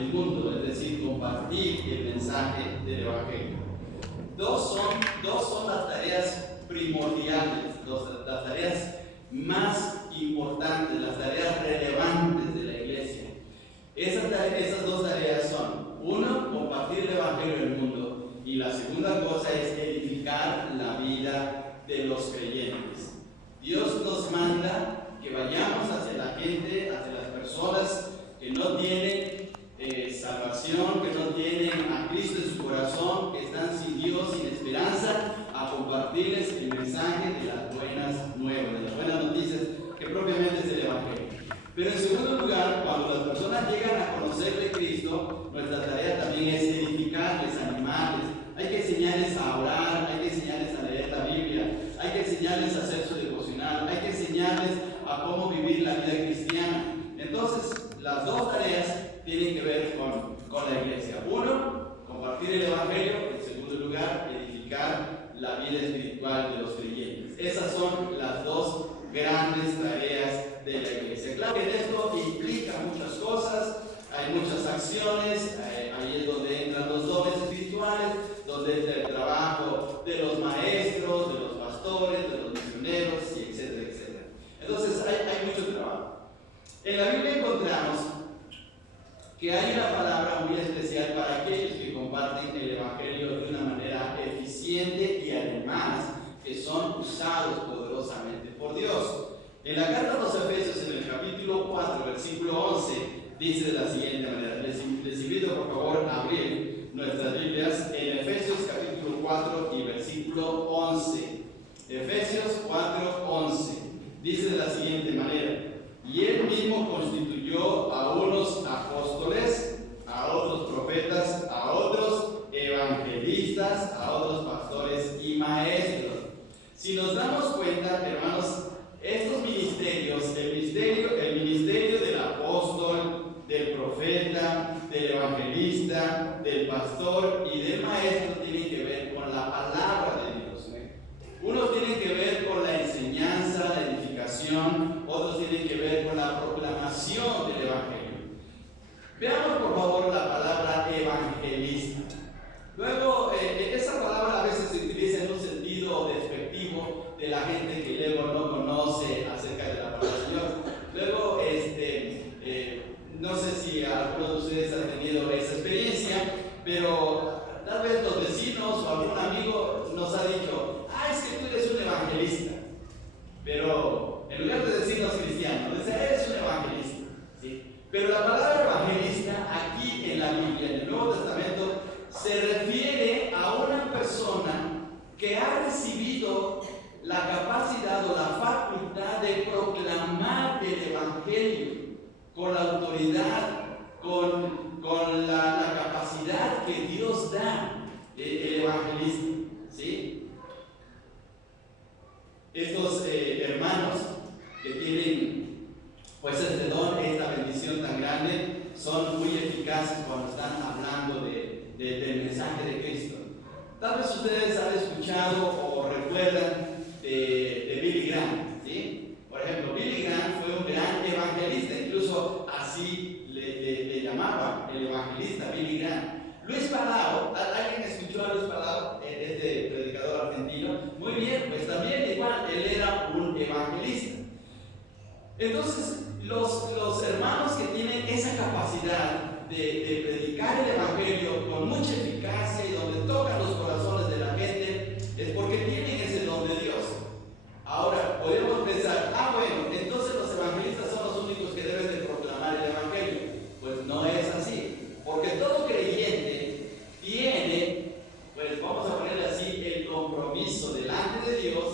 del mundo, es decir, compartir el mensaje del Evangelio. Dos son las tareas primordiales, las tareas más importantes, las tareas relevantes de la iglesia. Esas dos tareas son, uno, compartir el Evangelio en el mundo, y la segunda cosa es edificar la vida de los creyentes. Dios nos manda que vayamos hacia la gente, hacia las personas que no tienen salvación, que no tienen a Cristo en su corazón, que están sin Dios, sin esperanza, a compartirles el mensaje de las buenas nuevas, de las buenas noticias, que propiamente es el Evangelio. Pero en segundo lugar, cuando las personas llegan a conocer de Cristo, nuestra tarea también es edificarles, animarles. Hay que enseñarles a orar, hay que enseñarles a leer la Biblia, hay que enseñarles a hacer su devocional, hay que enseñarles a cómo vivir la vida cristiana. Entonces, las dos tareas tienen que ver con la iglesia. Uno, compartir el Evangelio. En segundo lugar, edificar la vida espiritual de los creyentes. Esas son las dos grandes tareas de la iglesia. Claro que esto implica muchas cosas, hay muchas acciones, ahí es donde entran los dones espirituales, donde entra el trabajo de los maestros, de los pastores, de los misioneros, y etcétera, etcétera. Entonces hay mucho trabajo. En la Biblia encontramos que hay una palabra muy especial para aquellos que comparten el Evangelio de una manera eficiente y además que son usados poderosamente por Dios. En la carta a los Efesios, en el capítulo 4, versículo 11, dice de la siguiente manera. Les invito por favor a abrir nuestras Biblias en Efesios capítulo 4 y versículo 11. Efesios 4, 11. Dice de la siguiente manera: y él mismo constituyó a unos apóstoles, a otros profetas, a otros evangelistas, a otros pastores y maestros. Si nos damos cuenta, hermanos, estos ministerios, el ministerio del apóstol, del profeta, del evangelista, del pastor y del maestro, tienen que ver con la palabra de Dios. Unos tienen que ver con la enseñanza, la edificación, otros tienen que ver con la proclamación del evangelio. Veamos por favor la palabra evangelista. Luego, esa palabra a veces se utiliza en un sentido despectivo de la gente que luego no conoce acerca de la palabra del Señor. Luego, no sé si alguno de ustedes ha tenido esa experiencia, pero tal vez los vecinos o algún amigo nos ha dicho: es que tú eres un evangelista. Pero en lugar de decirnos cristianos, dice: eres un evangelista. ¿Sí? Pero la palabra evangelista aquí en la Biblia, en el Nuevo Testamento, se refiere a una persona que ha recibido la capacidad o la facultad de proclamar el evangelio con la autoridad, con la capacidad que Dios da el evangelista. ¿Sí? Estos hermanos que tienen pues este don, esta bendición tan grande, son muy eficaces cuando están hablando del mensaje de Cristo. Tal vez ustedes han escuchado o recuerdan de Billy Graham, ¿sí? Por ejemplo, Billy Graham fue un gran evangelista, incluso así le llamaban, el evangelista Billy Graham. Luis Palau, ¿alguien escuchó a Luis Palau, este predicador argentino? Muy bien, pues también igual, él era un evangelista. Entonces, los hermanos que tienen esa capacidad de predicar el evangelio con mucha eficacia y donde tocan los corazones de la gente, es porque tienen ese don de Dios. Ahora, podemos pensar: bueno, entonces los evangelistas son los únicos que deben de proclamar el evangelio. Pues no es así, porque todo creyente tiene, pues vamos a ponerle así, el compromiso delante de Dios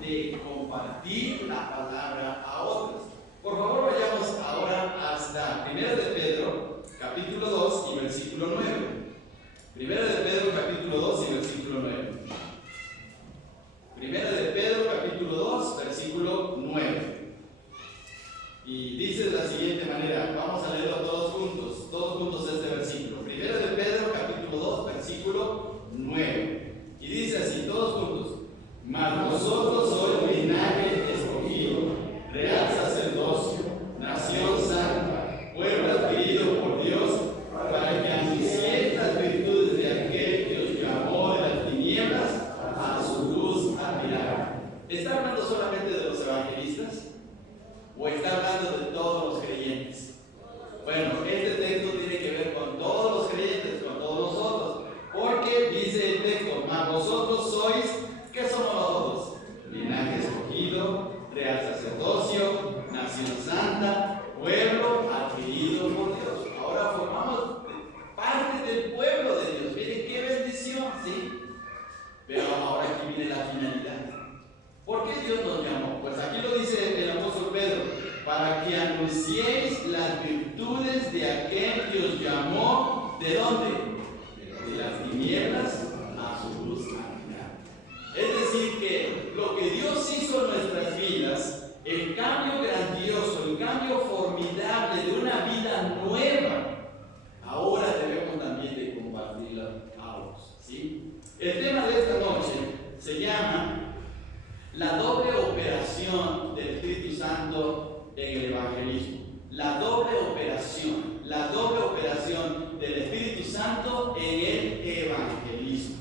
de compartir la palabra a otros. Por favor, vayamos ahora hasta 1 de Pedro, capítulo 2 y versículo 9. 1 de Pedro, capítulo 2 y versículo 9. 1 de Pedro, capítulo 2, versículo 9. Y dice de la siguiente manera, vamos a leerlo todos juntos este versículo. 1 de Pedro, capítulo 2, versículo 9. Y dice así, todos juntos: mas vosotros sois linaje escogido, real sacerdocio, nación santa, pueblo Bueno, este texto tiene que ver con todos los creyentes, con todos nosotros, porque dice el texto, mas vosotros sois, ¿qué somos nosotros? Linaje escogido, real sacerdocio, nación santa, pueblo adquirido por Dios. Ahora formamos parte del pueblo de Dios. Miren qué bendición, ¿sí? Pero ahora aquí viene la finalidad. ¿Por qué Dios nos llamó? Pues aquí lo dice el apóstol Pedro, para que anunciéis las virtudes de aquel que os llamó, ¿de dónde? De las tinieblas a su luz admirable. Es decir, que lo que Dios hizo en nuestras vidas, el cambio grandioso, el cambio formidable de una vida nueva, ahora debemos también de compartirla a otros, ¿sí? El tema de esta noche se llama la doble operación del Espíritu Santo en el evangelismo. La doble operación del Espíritu Santo en el evangelismo.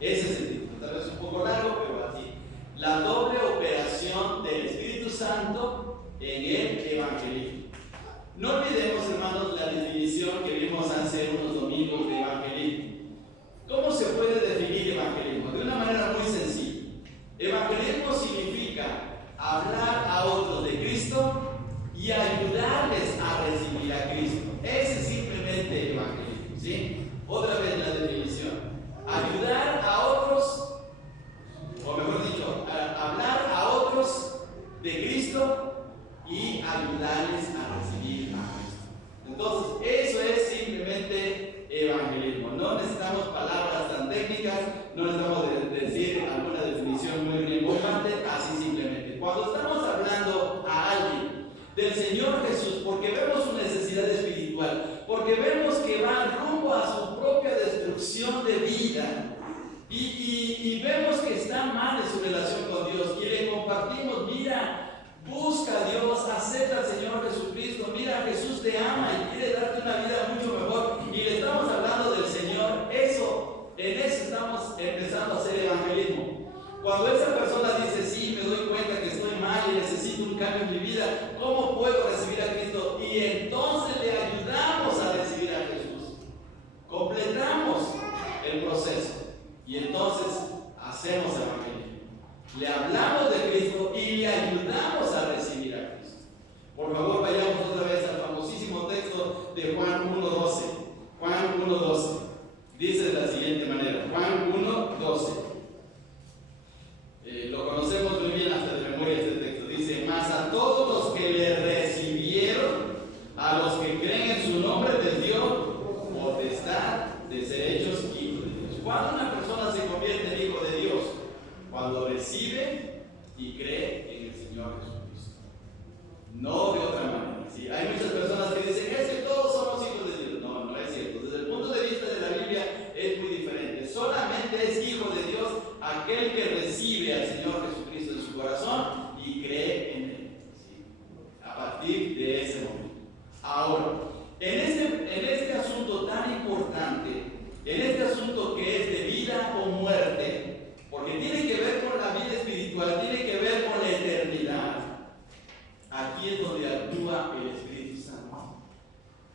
Ese es el título, tal vez un poco largo, pero así. La doble operación del Espíritu Santo en el evangelismo. No olvidemos, hermanos, la definición que vimos hace unos domingos de evangelismo. ¿Cómo se puede definir evangelismo? De una manera muy sencilla. Evangelismo significa hablar a otros de Cristo y ayudarles a recibir a Cristo. Ese es simplemente evangelismo, ¿sí? Otra vez la definición. Ayudar a otros, o mejor dicho, hablar a otros de Cristo y ayudarles a recibir a Cristo. Entonces, eso es simplemente evangelismo. No necesitamos palabras tan técnicas, no necesitamos decir alguna definición muy rimbombante, así simplemente. Cuando estamos hablando a alguien del Señor Jesús, porque vemos su necesidad espiritual, porque vemos que va rumbo a su propia destrucción de vida, y vemos que está mal en su relación con Dios, y le compartimos, mira, busca a Dios, acepta al Señor Jesucristo, mira, Jesús te ama y quiere darte una vida mucho mejor, y le estamos hablando del Señor, en eso estamos empezando a hacer evangelismo. Cuando esa persona dice, sí, me doy cuenta que estoy mal y necesito un cambio en mi vida, ¿cómo puedo recibir a Cristo? Y entonces le ayudamos a recibir a Jesús. Completamos el proceso y entonces hacemos evangelismo. Le hablamos de Cristo y le ayudamos a recibir a Cristo. Por favor, vayamos otra vez al famosísimo texto de Juan 1:12. Juan 1:12. Dice de la siguiente manera, Juan 1:12. Lo conocemos muy bien hasta de memoria este texto. Dice, mas a todos los que le recibieron, a los que creen en su nombre, les dio potestad de ser hechos hijos de Dios. ¿Cuándo una persona se convierte en hijo de Dios? Cuando recibe y cree en el Señor Jesucristo. No de otra manera. ¿Sí? Hay muchas personas que dicen, es que todos somos hijos de Dios. No, no es cierto. Desde el punto de vista de la Biblia es muy diferente. Solamente es hijo de Dios aquel que recibe al Señor Jesucristo en su corazón y cree en Él. ¿Sí? A partir de ese momento. Ahora, en este asunto tan importante, en este asunto que es de vida o muerte, porque tiene que ver con la vida espiritual, tiene que ver con la eternidad, aquí es donde actúa el Espíritu Santo.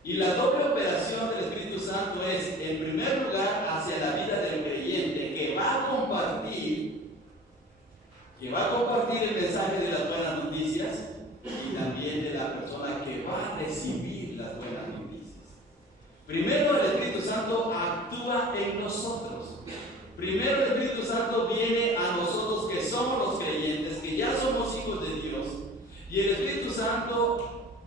Y la doble operación del Espíritu Santo es, en primer lugar, hacia la vida del creyente que va a compartir el mensaje de las buenas noticias y también de la persona que va a recibir las buenas noticias. Primero, el Espíritu Santo actúa en nosotros. Primero, el Espíritu Santo viene a nosotros que somos los creyentes, que ya somos hijos de Dios, y el Espíritu Santo,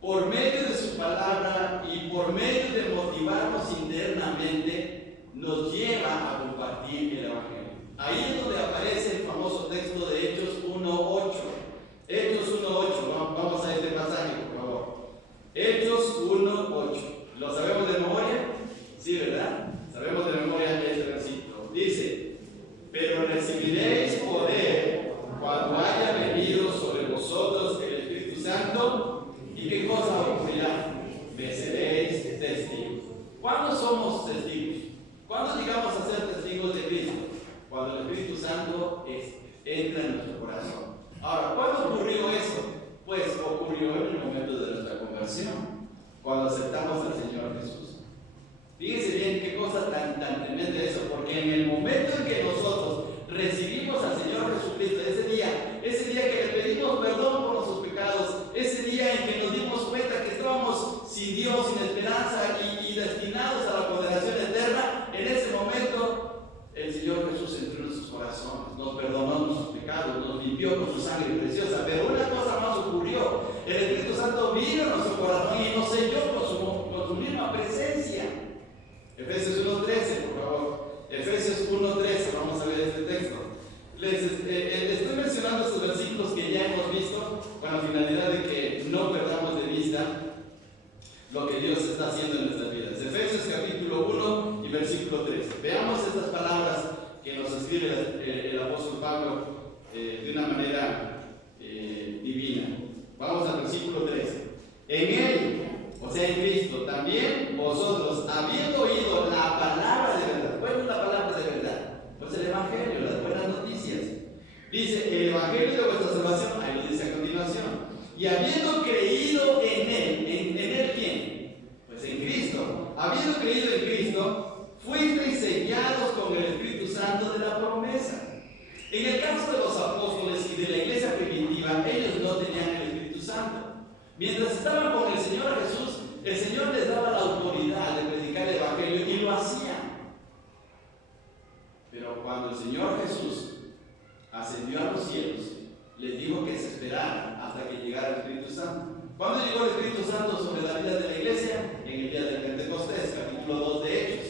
por medio de su palabra y por medio de motivarnos internamente, nos lleva a compartir el Evangelio. Ahí es donde aparece el famoso texto de Hechos 1:8. Hechos 1:8, vamos a este pasaje, por favor. Hechos 1:8. ¿Lo sabemos de memoria? Sí, ¿verdad? Sabemos de memoria este versículo. Dice, pero recibiréis poder cuando haya venido sobre vosotros el Espíritu Santo. ¿Y qué cosa ocurrirá? Me seréis testigos. ¿Cuándo somos testigos? ¿Cuándo llegamos a ser testigos de Cristo? Cuando el Espíritu Santo entra en nuestro corazón. Ahora, ¿cuándo ocurrió eso? Pues ocurrió en el momento de nuestra conversión. cuando aceptamos al Señor Jesús. Fíjense bien qué cosa tan tremenda eso, porque en el momento en que nosotros recibimos al Señor Jesucristo, ese día que le pedimos perdón por nuestros pecados, ese día en que nos dimos cuenta que estábamos sin Dios, sin esperanza y destinados a la condenación eterna, en ese momento el Señor Jesús entró en nuestros corazones, nos perdonó nuestros pecados, nos limpió con su sangre preciosa. Pero una cosa más ocurrió: el Espíritu Santo vino a nuestro corazón y nos selló con su misma presencia. Efesios 1:13, por favor. Efesios 1:13, vamos a ver este texto. Les estoy mencionando estos versículos que ya hemos visto con la finalidad de que no perdamos de vista lo que Dios está haciendo en nuestras vidas. Efesios capítulo 1 y versículo 13. Veamos estas palabras que nos escribe el apóstol Pablo de una manera divina. Vamos al versículo 13. En Él, o sea, en Cristo, también vosotros, habiendo oído la palabra de verdad. ¿Cuál es la palabra de verdad? Pues el Evangelio, las buenas noticias. Dice, el Evangelio de vuestra salvación, ahí lo dice a continuación. Y habiendo creído en Él, ¿en Él quién? Pues en Cristo. Habiendo creído en Cristo, fuisteis sellados con el Espíritu Santo de la promesa. En el caso de los apóstoles y de la iglesia primitiva, ellos no tenían el Espíritu Santo. Mientras estaban con el Señor Jesús, el Señor les daba la autoridad de predicar el Evangelio y lo hacían. Pero cuando el Señor Jesús ascendió a los cielos, les dijo que se esperaran hasta que llegara el Espíritu Santo. ¿Cuándo llegó el Espíritu Santo sobre la vida de la iglesia? En el día del Pentecostés, capítulo 2 de Hechos.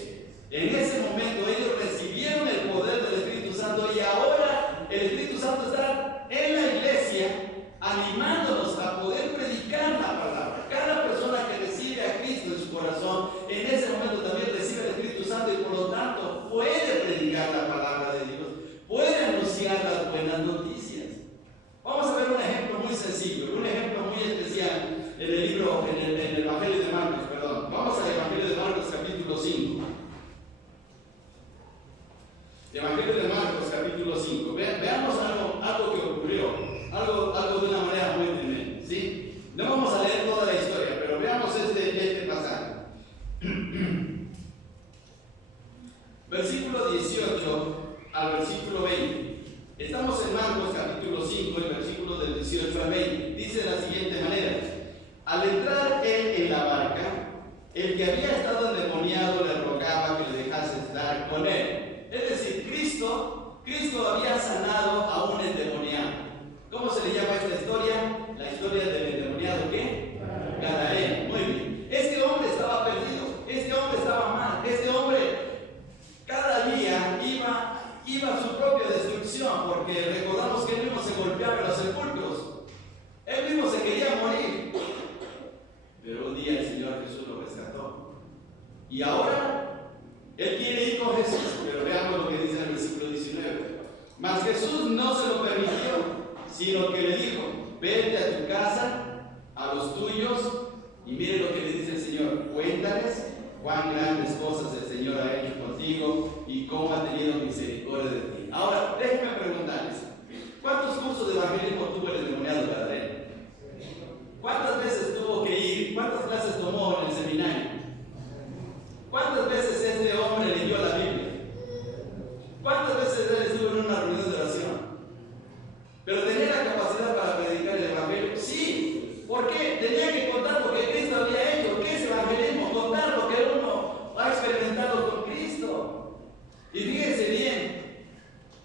En ese momento ellos recibieron el poder del Espíritu Santo y ahora el Espíritu Santo está en la iglesia animándonos a poder predicar la palabra. Cada persona que recibe a Cristo en su corazón, en ese momento también recibe el Espíritu Santo y por lo tanto puede predicar la palabra de Dios, puede anunciar las buenas noticias. Vamos a ver un ejemplo muy sencillo, un ejemplo muy especial en el libro, en el Evangelio de Marcos, perdón. Vamos al Evangelio de Marcos capítulo 5. Evangelio de Marcos capítulo 5. Veamos algo que ocurrió, algo de una manera muy tremenda, ¿sí? No vamos a leer toda la historia, pero veamos este pasaje. Versículo 18 al versículo 20. Estamos en Marcos capítulo 5, el versículo del 18 al 20. Dice de la siguiente manera: al entrar él en la barca, el que había estado endemoniado le rogaba que le dejase estar con él. Es decir, Cristo había sanado a un endemoniado. ¿Cómo se le llama esta historia? La historia del endemoniado, ¿qué? Gadareno. Muy bien. Este hombre estaba perdido, este hombre estaba mal, este hombre cada día iba a su propia destrucción, porque recordamos que él mismo se golpeaba en los sepulcros, él mismo se quería morir. Pero un día el Señor Jesús lo rescató. Y ahora él quiere ir con Jesús, pero veamos lo que dice en el versículo 19. Mas Jesús no se lo permitió, sino que le dijo: vete a tu casa, a los tuyos, y mire lo que le dice el Señor: cuéntales cuán grandes cosas el Señor ha hecho contigo y cómo ha tenido misericordia de ti. Ahora, déjenme preguntarles: ¿cuántos cursos de evangelismo tuvo el endemoniado Gadareno? ¿Cuántas veces tuvo que ir? ¿Cuántas clases tomó en el seminario? ¿Cuántas veces este hombre leyó la Biblia? ¿Cuántas veces él estuvo en una reunión de oración? ¿Pero tenía la capacidad para predicar el evangelio? Sí. ¿Por qué? Tenía que contar lo que Cristo había hecho. ¿Qué es evangelismo? Contar lo que uno ha experimentado con Cristo. Y fíjense bien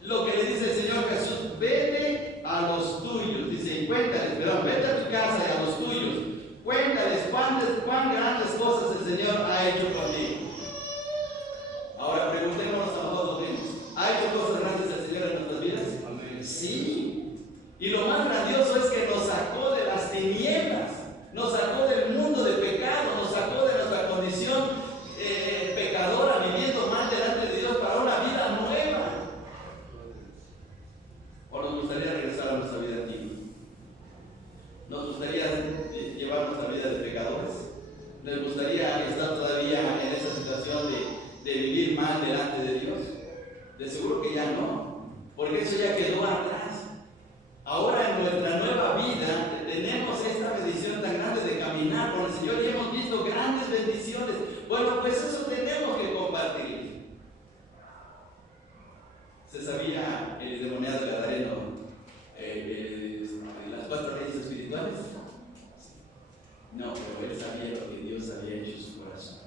lo que le dice el Señor Jesús: vete a los tuyos. Dice, cuéntales, perdón, vete a tu casa y a los tuyos. Cuéntales cuán grandes cosas el Señor ha hecho contigo. Ahora preguntémonos a nosotros mismos: ¿ha hecho cosas grandes el Señor en nuestras vidas? Amén. Sí. Y lo más grandioso es que nos sacó de las tinieblas, nos sacó del mundo de pecado, nos sacó de nuestra condición pecadora, viviendo mal delante de Dios, para una vida nueva. ¿O nos gustaría regresar a nuestra vida antigua? ¿Nos gustaría llevar nuestra vida de pecadores? ¿Nos gustaría estar todavía en Bueno, pues eso tenemos que compartir. ¿Se sabía el endemoniado gadareno las 4 leyes espirituales? No, pero él sabía lo que Dios había hecho en su corazón.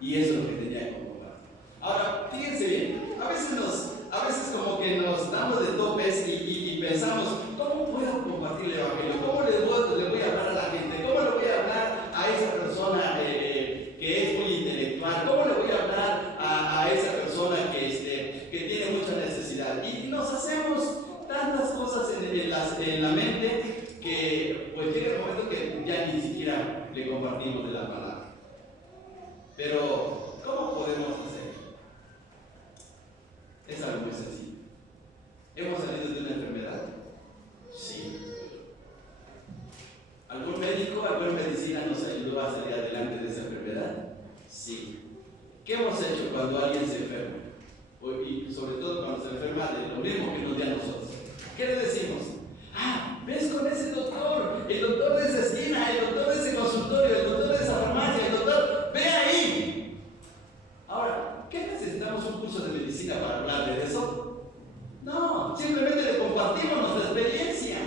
Y eso es lo que tenía que compartir. Ahora, fíjense bien, a veces como que nos damos de topes y pensamos, ¿cómo puedo compartir el Evangelio? ¿Cómo le voy a hablar a la gente? ¿Cómo le voy a hablar a esa persona que es muy intelectual? ¿Cómo le voy a hablar a esa persona que tiene mucha necesidad? Y nos hacemos tantas cosas en la mente que pues llega el momento que ya ni siquiera le compartimos de la palabra. Pero, ¿cómo podemos hacerlo? Es algo muy sencillo. ¿Hemos salido de una enfermedad? Sí. ¿Algún médico, alguna medicina nos ayudó a salir adelante de esa enfermedad? Sí. ¿Qué hemos hecho cuando alguien se enferma? Y sobre todo cuando se enferma de lo mismo que nos da a nosotros. ¿Qué le decimos? Ah, ves con ese doctor, el doctor de esa esquina, el doctor de ese consultorio, el doctor de esa farmacia, el doctor, ve ahí. Ahora, ¿qué necesitamos un curso de medicina para hablar de eso? No, simplemente le compartimos nuestra experiencia.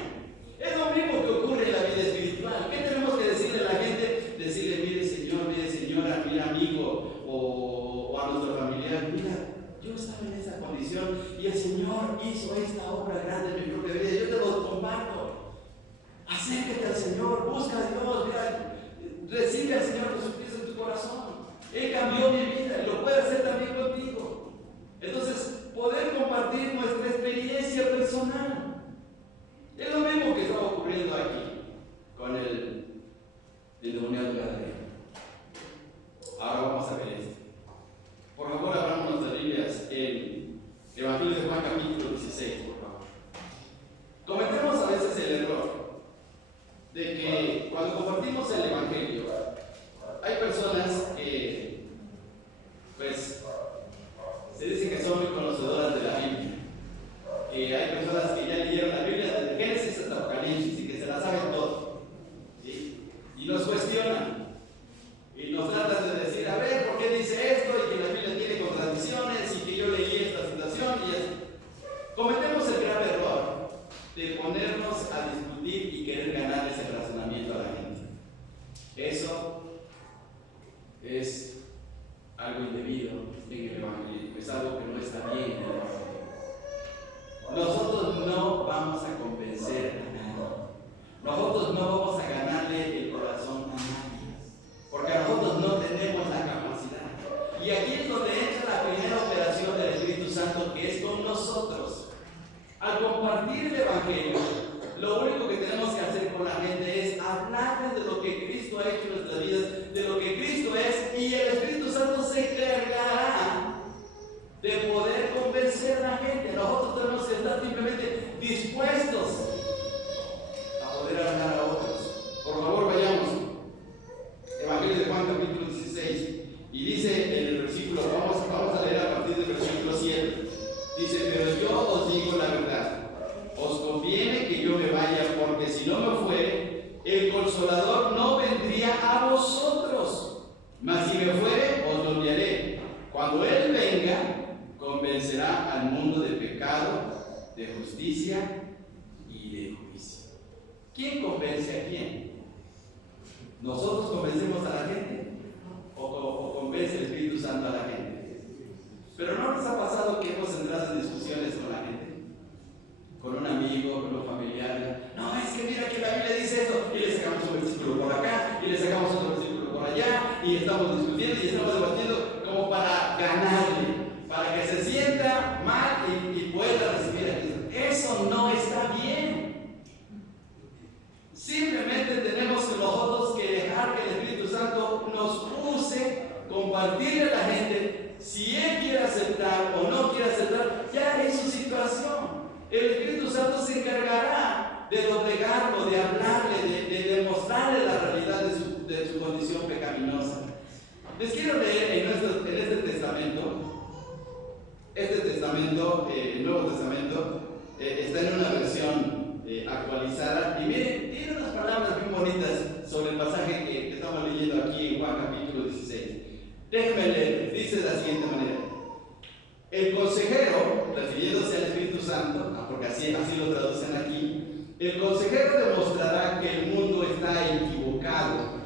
Es lo mismo que ocurre en la vida espiritual. ¿Qué tenemos que decirle a la gente? Decirle, mire señor, mire señora, mire amigo, o a nuestro familiar, mira, yo estaba en esa condición y el Señor hizo esta obra grande en mi propia vida. Yo te lo comparto. Acércate al Señor, busca a Dios, mira, recibe al Señor Jesucristo en tu corazón. Él cambió mi vida y lo puede hacer también contigo. Entonces, poder compartir nuestra experiencia personal. Es lo mismo que está ocurriendo aquí con el endemoniado gadareno. Ahora vamos a ver esto. Por favor, abramos las Biblias en Evangelio de Juan capítulo 16, por favor. Cometemos a veces el error de que cuando compartimos el Evangelio, hay personas que, pues, se dicen que son muy conocedoras de la Biblia. Hay personas que ya leyeron la Biblia desde Génesis hasta Apocalipsis y que se la saben todo. ¿Sí? Y nos cuestionan. Y nos tratan de decir, a ver, ¿por qué dice esto? Y que la Biblia tiene contradicciones y que yo leí esta situación y esto. Cometemos el grave error de ponernos a discutir y querer ganar ese razonamiento a la gente. Eso es algo indebido en el Evangelio, es algo que no está bien en el Evangelio. Nosotros no vamos a convencer a nadie. Nosotros no vamos a ganarle el corazón a nadie. Porque nosotros no tenemos la capacidad. Y aquí es donde entra la primera operación del Espíritu Santo, que es con nosotros. Al compartir el Evangelio, lo único que tenemos que hacer con la gente es hablarles de lo que Cristo ha hecho en nuestras vidas, de lo que Cristo es, y el Espíritu Santo se encargará de poder convencer a la gente. Nosotros tenemos que estar simplemente dispuestos a poder hablar a otros. Por favor, vayamos. Evangelio de Juan capítulo 16, y dice en el versículo, vamos a leer a partir del versículo 7, dice, pero yo os digo la verdad, os conviene que yo me vaya, porque si no me fuere, el Consolador no vendría a vosotros, mas si me fuere, os lo enviaré. Cuando Él venga, convencerá al mundo de pecado, de justicia y de juicio. ¿Quién convence a quién? ¿Nosotros convencemos a la gente? ¿O convence el Espíritu Santo a la gente? Pero ¿no nos ha pasado que hemos entrado en discusiones con la gente? Con un amigo, con un familiar. No, es que mira que la Biblia dice esto. Y le sacamos un versículo por acá, y le sacamos otro versículo por allá, y estamos discutiendo y estamos debatiendo como para ganarle, para que se sienta mal y pueda recibir a Cristo. Eso no está bien. Simplemente tenemos que nosotros que dejar que el Espíritu Santo nos use, compartirle a la gente. Si Él quiere aceptar o no quiere aceptar, ya es su situación. El Espíritu Santo se encargará de doblegarlo, de hablarle, de demostrarle la realidad de su condición pecaminosa. Les quiero leer en este testamento. Este testamento, el Nuevo Testamento, está en una versión actualizada, y miren, tiene unas palabras muy bonitas sobre el pasaje que estamos leyendo aquí en Juan capítulo 16. Déjenme leer, dice de la siguiente manera. El consejero, refiriéndose al Espíritu Santo, porque así lo traducen aquí, el consejero demostrará que el mundo está equivocado,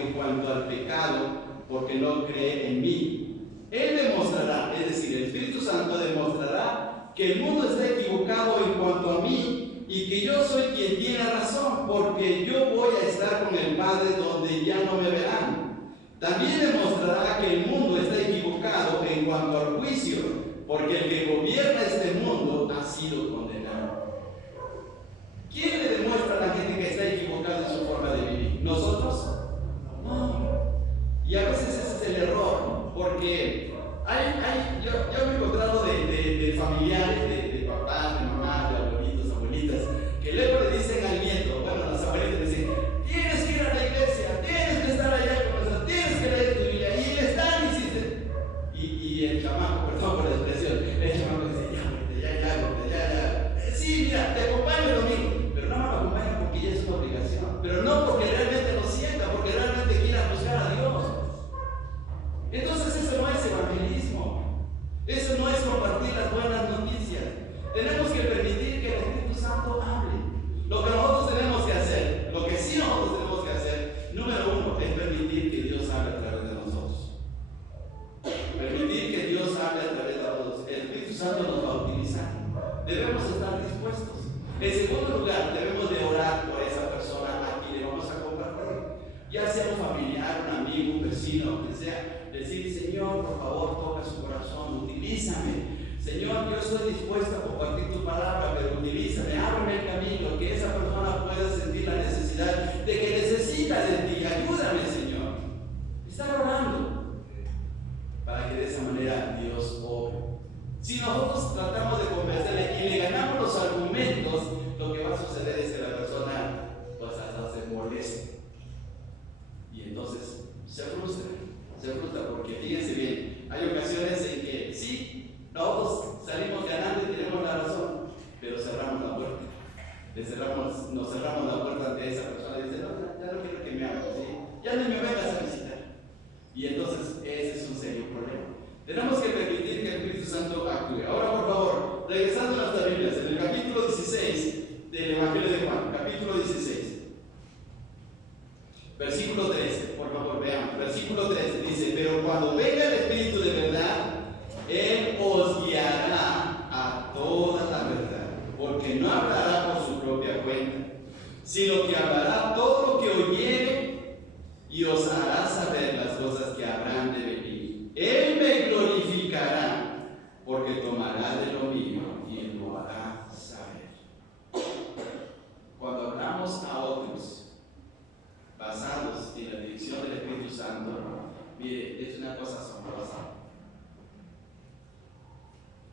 en cuanto al pecado, porque no cree en mí. Él demostrará, es decir, el Espíritu Santo demostrará que el mundo está equivocado en cuanto a mí y que yo soy quien tiene razón, porque yo voy a estar con el Padre donde ya no me verán. También demostrará que el mundo está equivocado en cuanto al juicio, porque el que gobierna este mundo ha sido condenado. ¿Quién le demuestra a la gente que está equivocada en su forma de vivir? ¿Nosotros? No. Y a veces ese es el error, porque yo me he encontrado de familiares, de papás, de mamás, de abuelitos, abuelitas, que luego le dicen al nieto, bueno, las abuelitas le dicen, tienes que ir a la iglesia, tienes que estar allá con nosotros, tienes que leer tu Biblia, y le están insistiendo. Y el chamaco, perdón por la expresión, el chamaco dice, ya, sí, mira, te acompaño el domingo, pero no me acompaña porque ya es una obligación, pero no porque realmente lo sienta, porque realmente quiera buscar a Dios. Entonces eso no es evangelismo, eso no es compartir las buenas noticias. Tenemos que permitir que el Espíritu Santo hable. Lo que nosotros tenemos que hacer, lo que sí nosotros tenemos que hacer, número uno, es permitir que Dios hable a través de nosotros. Permitir que Dios hable a través de nosotros. El Espíritu Santo nos va a utilizar. Debemos estar dispuestos. En segundo lugar, debemos de orar por esa persona a quien le vamos a compartir. Ya sea un familiar, un amigo, un vecino, que sea. Decir, Señor, por favor, toca su corazón, utilízame. Señor, yo estoy dispuesto a compartir tu palabra, pero utilízame, ábreme el camino, que esa persona pueda sentir la necesidad de que necesita de ti. Ayúdame, Señor. Estar orando para que de esa manera Dios obre. Si nosotros tratamos de convencerle y le ganamos los argumentos, lo que va a suceder es que la persona pues hasta se moleste. Y entonces se frustra porque fíjense bien, hay ocasiones en que sí, nosotros salimos ganando y tenemos la razón, pero cerramos la puerta. Nos cerramos la puerta ante esa persona y dice, no, ya no quiero que me hables, ¿sí? Ya no me vengas a visitar. Y entonces ese es un serio problema. Tenemos que permitir que el Espíritu Santo actúe. Ahora, por favor, regresando a nuestras Biblias, en el capítulo 16 del Evangelio de Juan, capítulo 16. Versículo 13, por favor, veamos. Versículo 13 dice, pero cuando venga el Espíritu de verdad, Él os guiará a toda la verdad, porque no hablará por su propia cuenta, sino que hablará todo lo que oyere y os hará saber las cosas que habrán de venir. Él me glorificará, porque tomará de lo mío y lo hará saber. Cuando hablamos a otros, basados en la dirección del Espíritu Santo, mire, es una cosa asombrosa.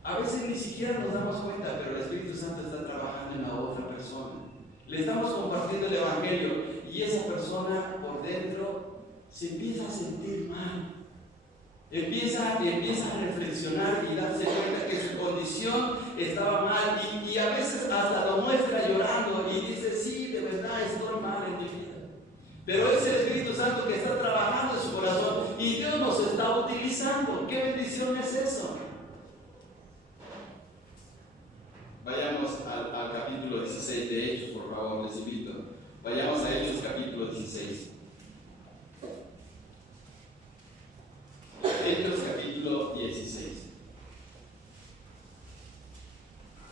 A veces ni siquiera nos damos cuenta, pero el Espíritu Santo está trabajando en la otra persona. Le estamos compartiendo el Evangelio y esa persona por dentro se empieza a sentir mal. Empieza a reflexionar y darse cuenta que su condición estaba mal y a veces hasta lo muestra llorando y dice, sí, de verdad estoy mal en mi vida. Pero es el Espíritu Santo que está trabajando en su corazón y Dios nos está utilizando. ¿Qué bendición es eso? Vayamos al capítulo 16 de Hechos, por favor, les invito. Vayamos a Hechos capítulo 16. Hechos capítulo 16.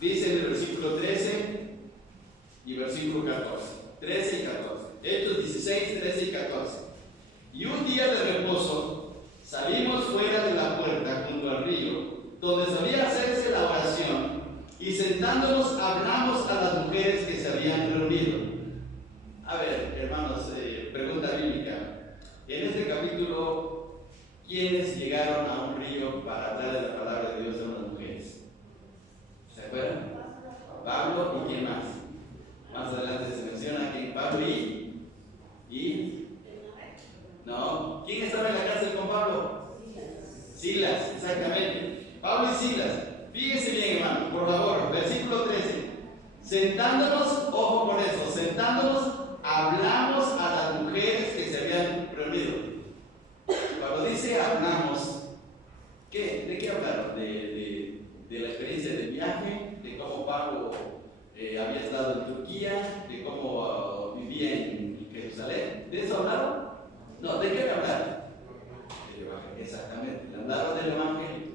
Dice en el versículo 13 y versículo 14. 13 y 14. Hechos 16, 13 y 14. Y un día de reposo salimos fuera de la puerta junto al río, donde solía hacerse la oración, y sentándonos hablamos a las mujeres que se habían reunido. A ver, hermanos, pregunta bíblica. En este capítulo, ¿quiénes llegaron a un río para hablar de la palabra de Dios a unas mujeres? ¿Se acuerdan? Pablo y quién más. Más adelante se menciona que Pablo y no, ¿quién estaba en la cárcel con Pablo? Silas, exactamente. Pablo y Silas. Fíjense bien, hermano, por favor, versículo 13. Sentándonos, ojo con eso, sentándonos, hablamos a las mujeres que se habían reunido. No, ¿de qué me hablaron? Del Evangelio, exactamente, le hablaron del Evangelio.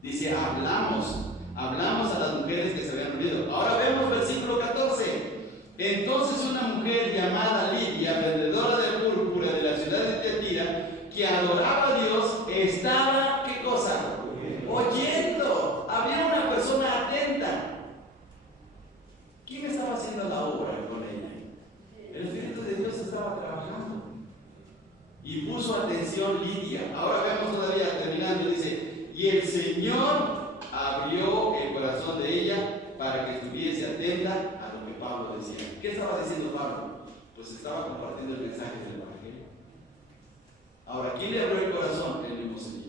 Dice, hablamos a las mujeres que se habían reunido. Ahora vemos versículo 14. Entonces una mujer llamada Lidia, vendedora de púrpura de la ciudad de Tiatira, que adoraba a Dios, estaba, ¿qué cosa? Oyendo. Había una persona atenta. ¿Quién estaba haciendo la obra con ella? El Espíritu de Dios estaba trabajando. Y puso atención Lidia. Ahora vemos todavía terminando, dice, y el Señor abrió el corazón de ella para que estuviese atenta a lo que Pablo decía. ¿Qué estaba diciendo Pablo? Pues estaba compartiendo el mensaje del Evangelio. Ahora, ¿quién le abrió el corazón? El mismo Señor.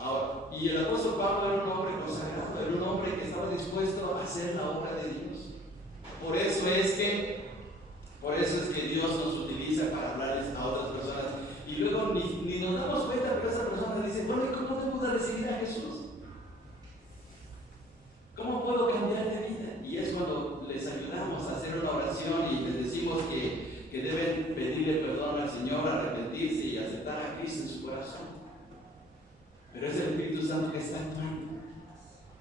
Ahora, y el apóstol Pablo era un hombre consagrado, era un hombre que estaba dispuesto a hacer la obra de Dios. Por eso es que Dios nos utiliza para hablarles a otras personas. Y luego ni nos damos cuenta, pero esa persona dice, bueno, ¿y cómo te puedo recibir a Jesús? ¿Cómo puedo cambiar de vida? Y es cuando les ayudamos a hacer una oración y les decimos que deben pedirle perdón al Señor, arrepentirse y aceptar a Cristo en su corazón. Pero es el Espíritu Santo que está actuando.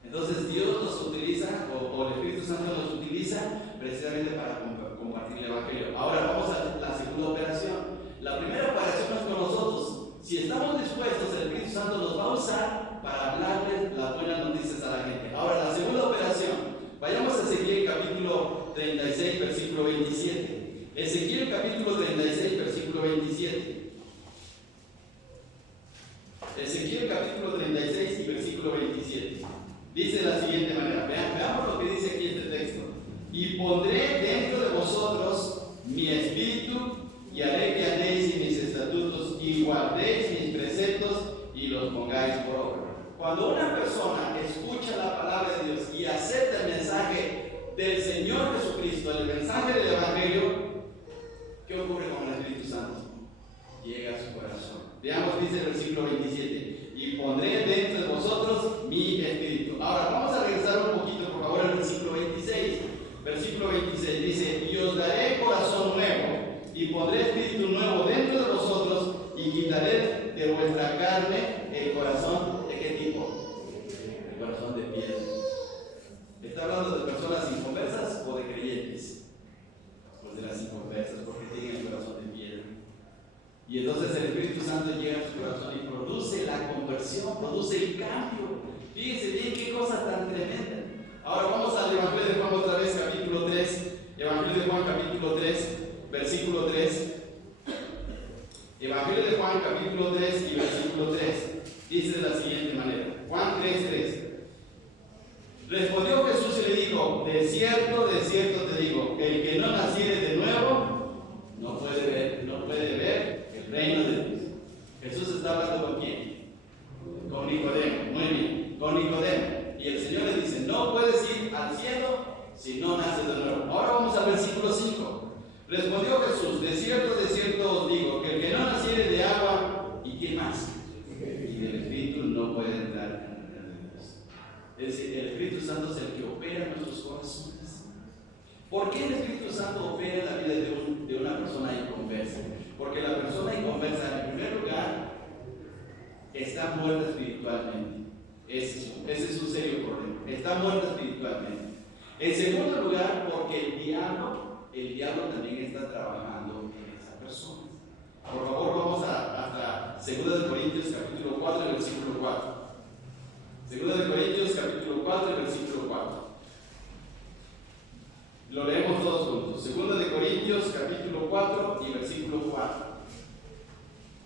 Entonces Dios nos utiliza, o el Espíritu Santo nos utiliza precisamente para compartir el Evangelio. Ahora vamos a la segunda operación. La primera operación es con nosotros. Si estamos dispuestos, el Espíritu Santo nos va a usar para hablarles las buenas noticias a la gente. Ahora, la segunda operación. Vayamos a Ezequiel capítulo 36, versículo 27. Ezequiel capítulo 36, versículo 27. Ezequiel capítulo 36 y versículo 27. Dice de la siguiente manera. Veamos lo que dice aquí este texto. Y pondré dentro de vosotros mi espíritu y haré que andéis en mis estatutos y guardéis mis preceptos y los pongáis por obra. Cuando una persona escucha la palabra de Dios y acepta el mensaje del Señor Jesucristo, el mensaje del Evangelio, ¿qué ocurre con el Espíritu Santo? Llega a su corazón. Veamos, dice el versículo 27, y pondré dentro de vosotros mi espíritu. Ahora, vamos a regresar un poquito, por favor, al versículo 26. Versículo 26 dice, y os daré corazón nuevo, y pondré espíritu nuevo dentro de vosotros, y quitaré de vuestra carne el corazón, ¿de qué tipo? El corazón de piedra. ¿Está hablando de personas inconversas o de creyentes? Pues de las inconversas, porque tienen el corazón de piedra. Y entonces el Espíritu Santo llega a su corazón y produce la conversión, produce el cambio. Fíjense bien qué cosa tan tremenda. Ahora vamos al Evangelio de Juan otra vez, capítulo 3. Evangelio de Juan, capítulo 3, versículo 3. Evangelio de Juan, capítulo 3 y versículo 3. Dice de la siguiente manera. Juan 3:3. Respondió Jesús y le dijo, de cierto te digo, el que no naciere de nuevo, no puede ver el reino de Dios. Jesús está hablando con quién? Con Nicodemo. Muy bien, con Nicodemo. Y el Señor le dice, no puedes ir al cielo si no naces de nuevo. Ahora vamos al versículo 5. Respondió Jesús, de cierto os digo, que el que no naciere de agua, ¿y quién más? Y del Espíritu no puede entrar en el reino de Dios. Es decir, el Espíritu Santo es el que opera en nuestros corazones. ¿Por qué el Espíritu Santo opera en la vida de una persona inconversa? Porque la persona inconversa, en primer lugar, está muerta espiritualmente. Ese es un serio problema. Está muerta espiritualmente. En segundo lugar, porque el diablo también está trabajando en esa persona. Por favor, vamos hasta 2 Corintios capítulo 4 y versículo 4. 2 Corintios capítulo 4 y versículo 4. Lo leemos todos juntos. 2 Corintios capítulo 4 y versículo 4.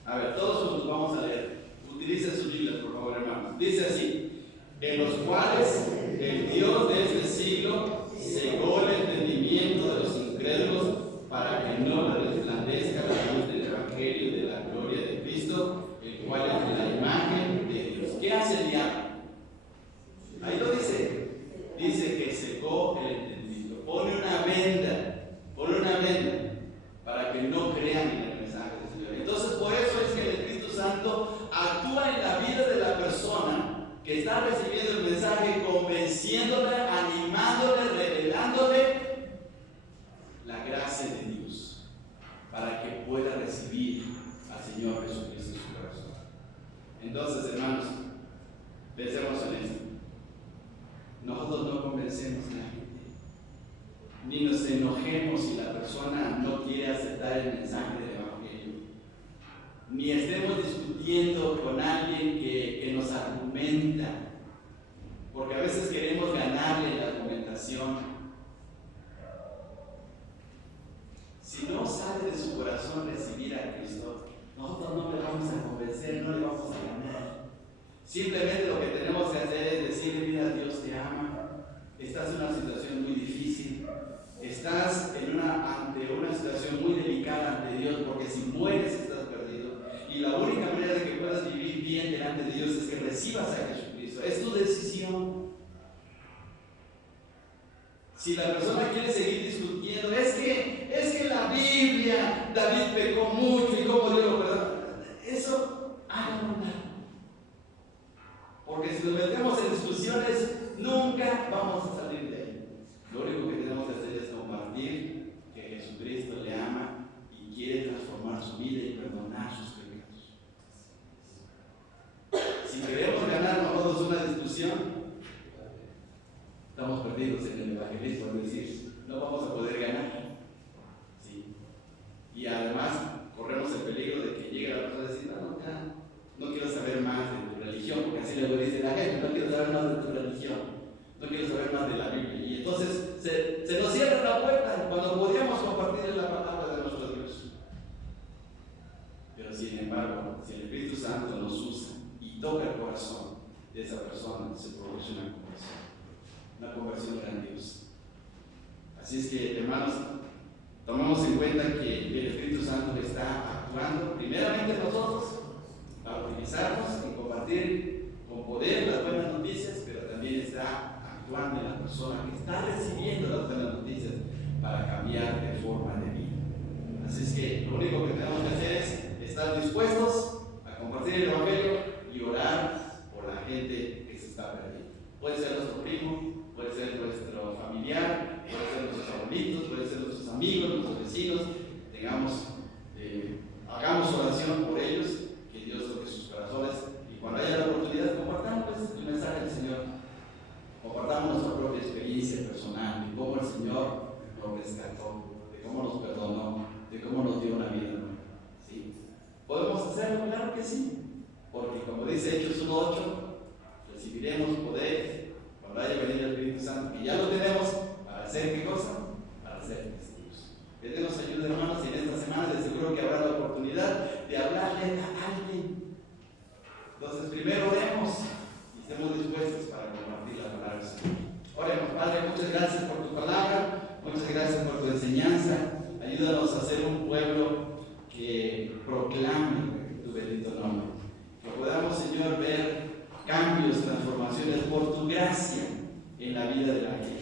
A ver, todos juntos vamos a leer. Utilicen sus Biblias, por favor, hermanos. Dice así: en los cuales el Dios de este siglo cegó el entendimiento de los incrédulos para que no les resplandezca la luz del Evangelio de la gloria de Cristo, el cual es la imagen de Dios. ¿Qué hace el diablo? Ahí lo dice. Dice que cegó el entendimiento. Pone una venda para que no crean en el mensaje del Señor. Entonces, por eso es que el Espíritu Santo actúa en la vida de la persona que está recibiendo el mensaje, convenciéndole, animándole, revelándole la gracia de Dios, para que pueda recibir recibir al Señor Jesucristo en su corazón. Entonces, hermanos, pensemos en esto. Nosotros no convencemos a la gente, ni nos enojemos si la persona no quiere aceptar el mensaje del Evangelio, ni estemos discutiendo con alguien que nos argumenta, porque a veces queremos ganarle la argumentación. Si no sale de su corazón recibir a Cristo, nosotros no le vamos a convencer, no le vamos a ganar. Simplemente lo que tenemos que hacer es decirle: mira, Dios te ama, estás en una situación muy difícil, estás ante una situación muy delicada ante Dios, porque si mueres estás perdido, y la única manera de que puedas vivir bien delante de Dios es que recibas a Jesucristo. Es tu decisión. Si la persona quiere seguir discutiendo, es que la Biblia, David pecó mucho y cómo Dios lo perdona, eso háganlo un lado. Porque si nos metemos en discusiones, nunca vamos a salir de ahí. Lo único que tenemos que hacer es compartir que Jesucristo le ama y quiere transformar su vida y perdonar sus pecados. Si queremos ganar nosotros una discusión, estamos perdidos en el evangelismo, es decir, no vamos a poder ganar. ¿Sí? Y además corremos el peligro de que llegue la persona a decir: no quiero saber más de tu religión, porque así luego dice la gente: no quiero saber más de tu religión, no quiero saber más de la Biblia. Y entonces se nos cierra la puerta cuando podíamos compartir la palabra de nuestro Dios. Pero sin embargo, si el Espíritu Santo nos usa y toca el corazón de esa persona, se produce una conversión grandiosa. Así es que, hermanos, tomemos en cuenta que el Espíritu Santo está actuando primeramente en nosotros para utilizarnos y compartir con poder las buenas noticias, pero también está actuando en la persona que está recibiendo las buenas noticias para cambiar de forma de vida. Así es que lo único que tenemos que hacer es estar dispuestos a compartir el Evangelio y orar por la gente que se está perdiendo. Puede ser nuestro primo, puede ser nuestro familiar, puede ser nuestros abuelitos, puede ser nuestros amigos, nuestros vecinos. Hagamos oración por ellos, que Dios toque sus corazones, y cuando haya la oportunidad compartamos el mensaje del Señor, compartamos nuestra propia experiencia personal de cómo el Señor nos rescató, de cómo nos perdonó, de cómo nos dio una vida nueva. ¿Sí? ¿Podemos hacerlo? Claro que sí, porque como dice Hechos 1:8, recibiremos poder cuando haya venido el Espíritu Santo, que ya lo tenemos, para hacer ¿qué cosa? Para ser testigos. Que Dios nos ayude, hermanos, y en esta semana les seguro que habrá la oportunidad de hablarle a alguien. Entonces, primero oremos y estemos dispuestos para compartir la palabra del Señor. Oremos. Padre, muchas gracias por tu palabra, muchas gracias por tu enseñanza. Ayúdanos a ser un pueblo que proclame tu bendito nombre. Que podamos, Señor, ver cambios, transformaciones por tu gracia en la vida de la gente.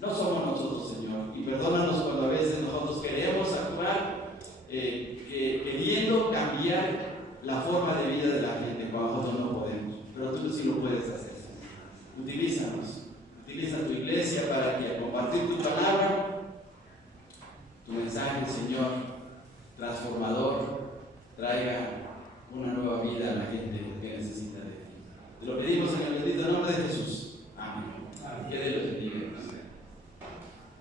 No somos nosotros, Señor, y perdónanos cuando a veces nosotros queremos actuar queriendo cambiar la forma de vida de la gente cuando nosotros no podemos, pero tú sí lo puedes hacer, Señor. Utilízanos, utiliza tu iglesia para que al compartir tu palabra, tu mensaje, Señor, transformador, traiga una nueva vida a la gente que necesita de ti. Te lo pedimos en el bendito nombre de Jesús.